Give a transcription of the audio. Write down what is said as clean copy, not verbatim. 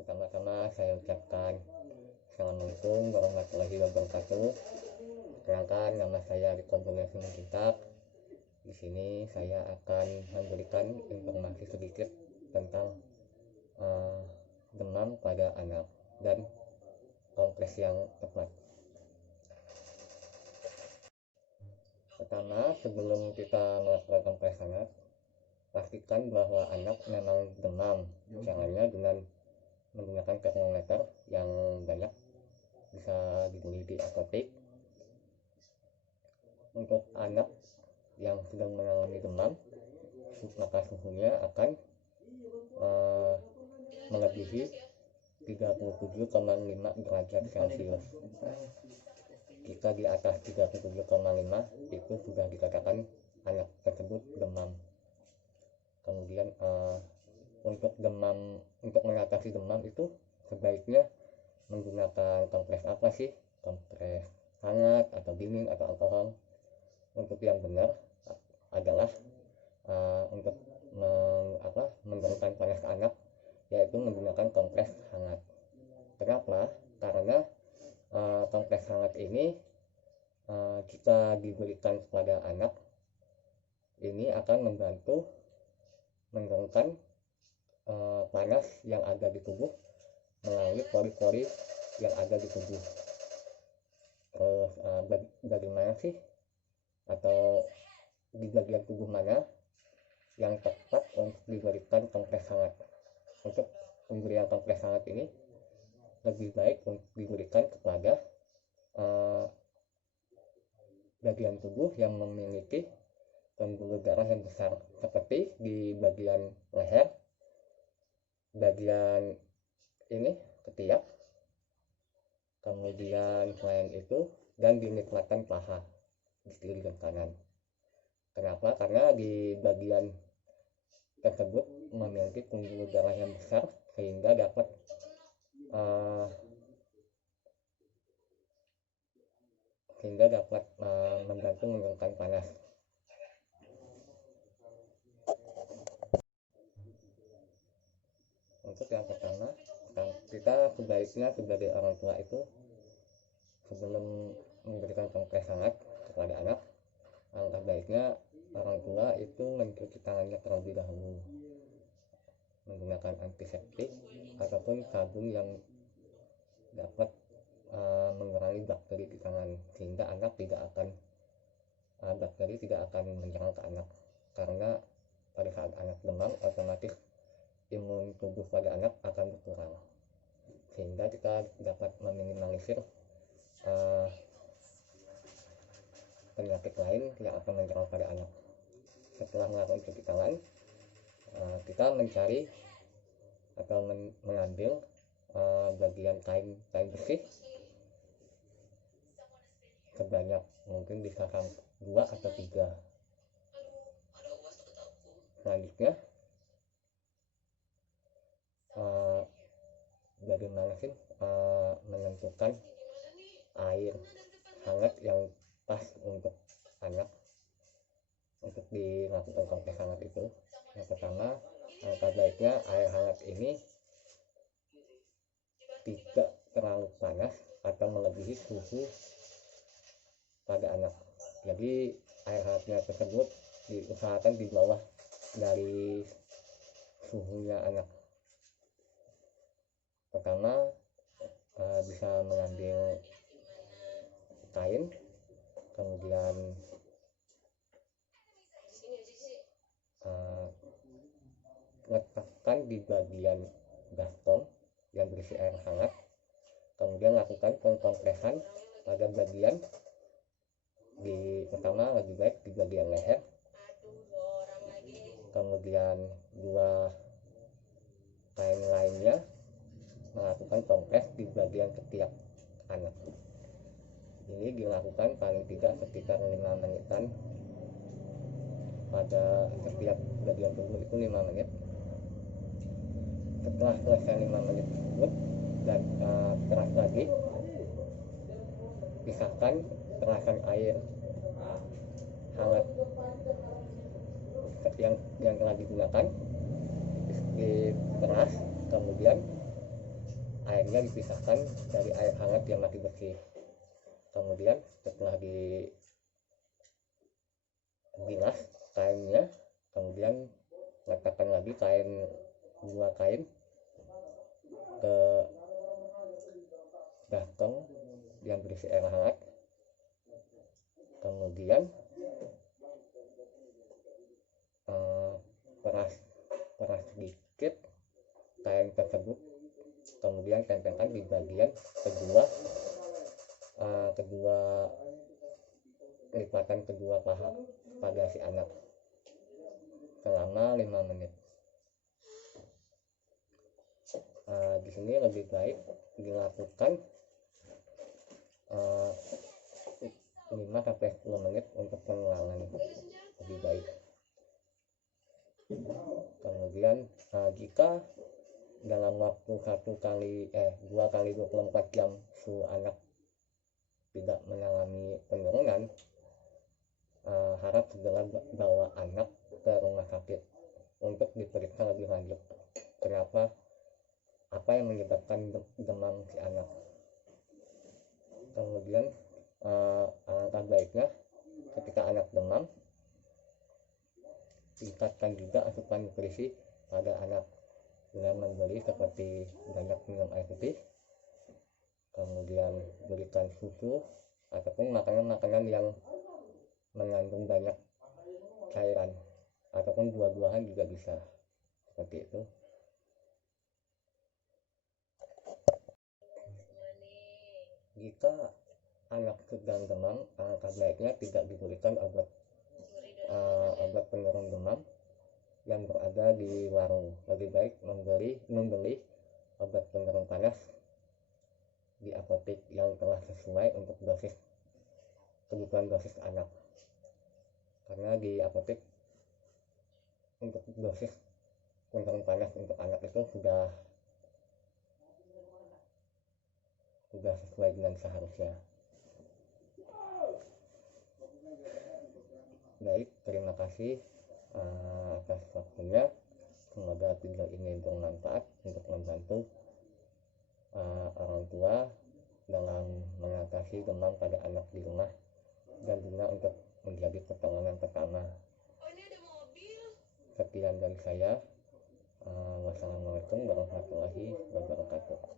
Pertama-tama saya ucapkan Assalamualaikum warahmatullahi wabarakatuh. Perkenalkan, nama saya Riko Simanjuntak. Di sini saya akan memberikan informasi sedikit tentang demam pada anak dan kompres yang tepat. Pertama, sebelum kita melakukan kompres anak, pastikan bahwa anak memang demam. Caranya dengan menggunakan termometer yang banyak, bisa dibeli di apotek. Untuk anak yang sedang mengalami demam, maka suhunya akan melebihi 37,5 derajat Celcius. Jika di atas 37,5 itu sudah dikatakan anak tersebut demam. Kemudian untuk mengatasi demam itu sebaiknya menggunakan kompres apa sih? Kompres hangat atau dingin atau alkohol? Untuk yang benar adalah untuk menurunkan panas anak, yaitu menggunakan kompres hangat. Kenapa? Karena kompres hangat ini jika diberikan kepada anak, ini akan membantu menurunkan panas yang ada di tubuh melalui pori-pori yang ada di tubuh. Terus bagaimana sih, atau di bagian tubuh mana yang tepat untuk diberikan kompres hangat? Untuk pemberian kompres hangat ini lebih baik untuk diberikan kepada bagian tubuh yang memiliki pembuluh darah yang besar, seperti di bagian leher, bagian ini ketiak, kemudian selain itu dan di nikmatan paha di kiri dan kanan. Kenapa? Karena di bagian tersebut memiliki pembuluh darah yang besar sehingga dapat membantu menurunkan panas. Untuk yang pertama, kita sebaiknya sebagai orang tua itu sebelum memberikan kompres hangat kepada anak, alangkah baiknya orang tua itu mencuci tangannya terlebih dahulu menggunakan antiseptik ataupun sabun yang dapat mengurangi bakteri di tangan, sehingga bakteri tidak akan menyerang ke anak. Karena pada saat anak demam, otomatis imun tubuh pada anak akan berkurang, sehingga kita dapat meminimalisir penyakit lain yang akan menyerang pada anak. Setelah melakukan cuci tangan, kita mencari atau mengambil bagian kain bersih sebanyak mungkin bisa 2 atau 3. Selanjutnya bagaimana sih menentukan air hangat yang pas untuk anak untuk dilakukan kompres hangat itu? Yang pertama, alangkah baiknya air hangat ini tidak terlalu panas atau melebihi suhu pada anak. Jadi air hangatnya tersebut diusahakan di bawah dari suhunya anak. Pertama, bisa mengambil kain, kemudian letakkan di bagian baskom yang berisi air hangat, kemudian lakukan pengkompresan pada bagian pertama lebih baik di bagian leher, kemudian 2 kain lainnya melakukan kompres di bagian ketiak anak. Ini dilakukan paling tidak sekitar 5 menitan pada setiap bagian tubuh itu 5 menit. Setelah selesai 5 menit tersebut dan keras lagi, pisahkan perasan air hangat yang telah digunakan, diperas, kemudian airnya dipisahkan dari air hangat yang masih bersih. Kemudian setelah dibilas kainnya, kemudian letakkan lagi dua kain ke baskom yang berisi air hangat. Kemudian peras sedikit kain tersebut, kemudian tempelkan di bagian lipatan kedua paha pada si anak selama 5 menit. Di sini lebih baik dilakukan 5-10 menit untuk pengulangan, lebih baik. Kemudian jika dalam waktu 2 kali 24 jam suhu anak tidak mengalami penurunan, harap segera bawa anak ke rumah sakit untuk diperiksa lebih lanjut apa yang menyebabkan demam si anak. Kemudian alangkah baiknya ketika anak demam, tingkatkan juga asupan nutrisi pada anak dengan memberi seperti banyak minum air putih, kemudian berikan susu ataupun makanan-makanan yang mengandung banyak cairan, ataupun buah-buahan juga bisa, seperti itu. Jika anak sedang demam, alangkah baiknya tidak diberikan obat penurun demam yang berada di warung. Lebih baik membeli obat penurun panas di apotek yang telah sesuai untuk kebutuhan dosis anak, karena di apotek untuk dosis penurun panas untuk anak itu sudah sesuai dengan seharusnya. Baik, terima kasih atas waktunya. Semoga video ini bermanfaat untuk membantu orang tua dalam mengatasi demam pada anak di rumah dan juga untuk menjadi pertolongan pertama. Sekian dari saya. Wassalamualaikum warahmatullahi wabarakatuh.